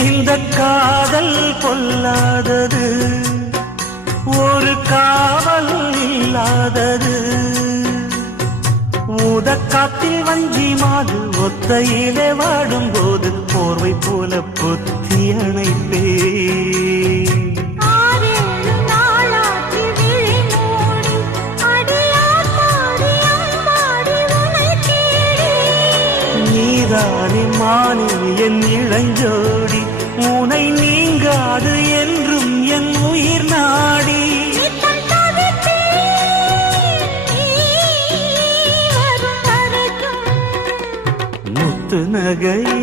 இந்த காதல் பொல்லாதது, ஒரு காவல் இல்லாதது. ஊதக்காத்தில் வஞ்சி மாது ஒத்தையிலே வாடும்போது போர்வை போல பொத்தி அணைப்பே. நீதானே மானே என் இளஞ்சோடி, உனை நீங்காது என்றும் என் உயிர் நாடி. முத்து நகையே